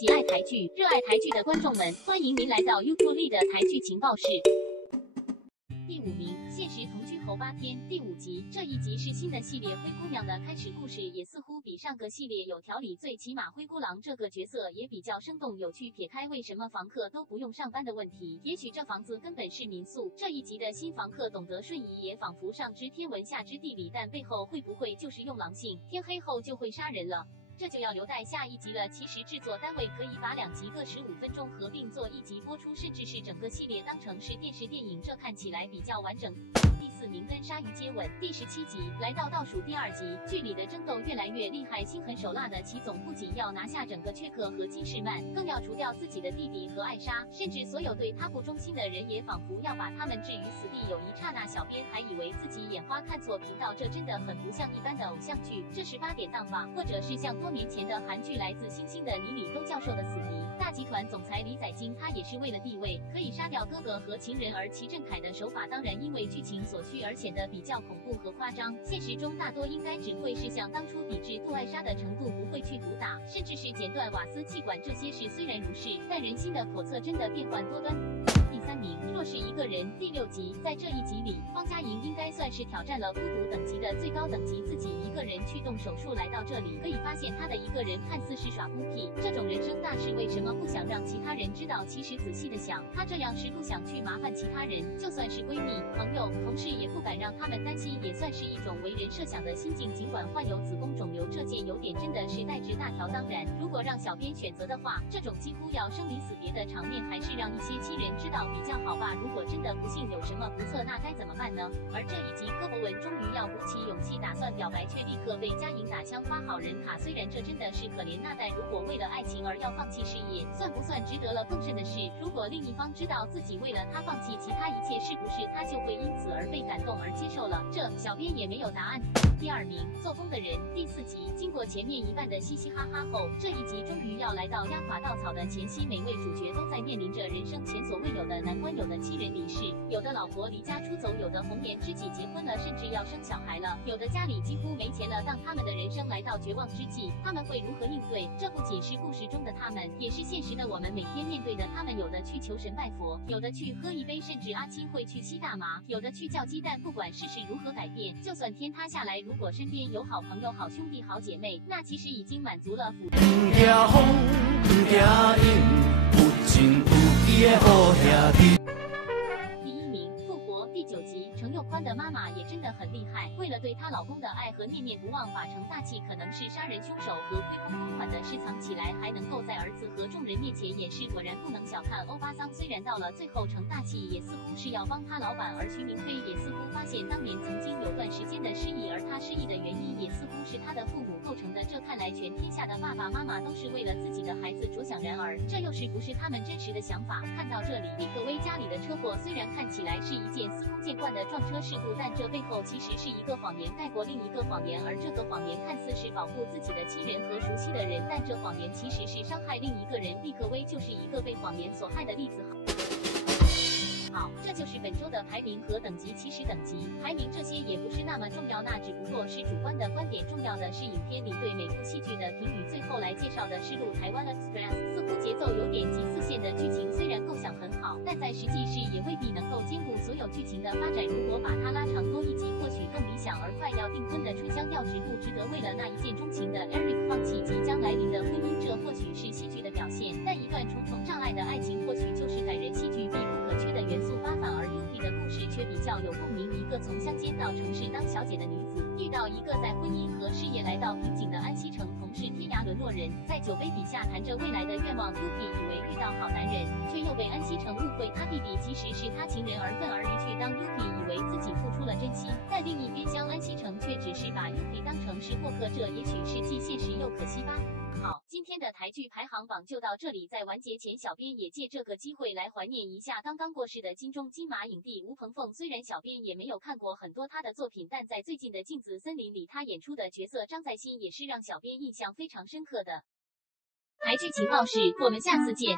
喜爱台剧、热爱台剧的观众们，欢迎您来到 YouTube 的台剧情报室。第5名，现实同居后8天，第5集。这一集是新的系列灰姑娘的开始故事，也似乎比上个系列有条理。最起码灰姑郎这个角色也比较生动有趣。撇开为什么房客都不用上班的问题，也许这房子根本是民宿。这一集的新房客懂得瞬移，也仿佛上知天文下知地理，但背后会不会就是用狼性？天黑后就会杀人了？这就要留待下一集了。其实制作单位可以把2集各15分钟合并做1集播出，甚至是整个系列当成是电视电影，这看起来比较完整。第4名，跟鲨鱼接吻。第17集，来到倒数第2集，剧里的争斗越来越厉害，心狠手辣的齐总不仅要拿下整个缺克和金士曼，更要除掉自己的弟弟和艾莎，甚至所有对他不忠心的人，也仿佛要把他们置于死地。有一刹那，小编还以为自己眼花看错频道，这真的很不像一般的偶像剧，这是8点档吧？或者是像多年前的韩剧《来自星星的你》里都教授的死敌大集团总裁李宰金，他也是为了地位可以杀掉哥哥和情人，而齐振凯的手法当然因为剧情所需而显得比较恐怖和夸张。现实中大多应该只会是像当初抵制杜艾莎的程度，不会去毒打，甚至是剪断瓦斯气管这些事。虽然如是，但人心的叵测真的变幻多端。第3名，若是一个人。第6集，在这一集里，方佳莹应该算是挑战了孤独等级的最高等级，自己一个人去动手术来到这里，可以发现她的一个人看似是耍孤僻，这种人生大事为什么不想让其他人知道？其实仔细的想，她这样是不想去麻烦其他人，就算是闺蜜、朋友、同事也不敢让他们担心，也算是一种为人设想的心境。尽管患有子宫肿瘤，这件有点真的是带治大条。当然，如果让小编选择的话，这种几乎要生离死别的场面，还是让一些亲人知道比较好吧。如果真的不幸有什么不测，那该怎么办呢？而这一集，柯博文终于要鼓起勇气打算表白，却立刻被佳莹打枪发好人卡。虽然这真的是可怜那，但如果为了爱情而要放弃事业，算不算值得了？更甚的是，如果另一方知道自己为了他放弃其他一切，是不是他就会因此而被感动而接受了？这小编也没有答案。第2名，做工的人。第4集，经过前面一半的嘻嘻哈哈后，这一集终于要来到压垮稻草的前夕。每位主角都在面临着人生前所未有的难关，有的亲人离世，有的老婆离家出走，有的红颜知己结婚了，甚至要生小孩了，有的家里几乎没钱了。当他们的人生来到绝望之际，他们会如何应对？这不仅是故事中的他们，也是现实的我们每天面对的他们。有的去求神拜佛，有的去喝一杯，甚至阿青会去吸大麻，有的去叫鸡蛋。不管世事如何改变，就算天塌下来，如果身边有好朋友、好兄弟、好姐妹，那其实已经满足了。第1名，复活。第9集，程又宽的妈妈也真的很厉害，为了对她老公的爱和念念不忘，把成大器可能是杀人凶手和亏空公款的事藏起来，还能够在儿子和众人面前掩饰。果然不能小看欧巴桑，虽然到了最后成大器也似乎是要帮他老板，而徐明飞也似乎发现当年曾经有段时间的失忆，而他失忆的原因也似乎是他的父母构成的。这看来全天下的爸爸妈妈都是为了自己的孩子着想，然而这又是不是他们真实的想法？看到这里，毕可威家里的车祸虽然看起来是一件司空见惯的撞车事故，但这背后其实是一个谎言盖过另一个谎言，而这个谎言看似是保护自己的亲人和熟悉的人，但这谎言其实是伤害另一个人。毕可威就是一个被谎言所害的例子。好，这就是本周的排名和等级。其实等级排名这些也不是那么重要，那只不过是主观的观点，重要的是影片里对每部戏剧的评语。最后来介绍的是路台湾 Express， 似乎节奏有点急丝线的剧情，虽然构想很好，但在实际是也未必能够兼顾所有剧情的发展。如果把它拉长多1集，或许更理想。而快要订婚的春香调值不值得为了那一见钟情的 Eric 放弃即将来临的婚姻？这或许是戏剧的表现，但一段重重障碍的爱情或许就是感人戏剧必不可缺的元素。反而 Yuki 的故事却比较有共鸣，一个从乡间到城市当小姐的女子，遇到一个在婚姻和事业来到瓶颈的安西城，同是天涯沦落人，在酒杯底下谈着未来的愿望。Yuki 以为遇到好男人，却又被安西城误会他弟弟其实是他情人，而愤而离去。当 Yuki 以为自己付出了真心，但另一边厢安西城却只是把 Yuki 当成是过客，这也许是既现实又可惜吧。好，今天的台剧排行榜就到这里，在完结前，小编也借这个机会来怀念一下刚刚过世的金钟金马影帝吴鹏凤。虽然小编也没有看过很多他的作品，但在最近的镜子森林里，他演出的角色张在新也是让小编印象非常深刻的。台剧情报室，我们下次见。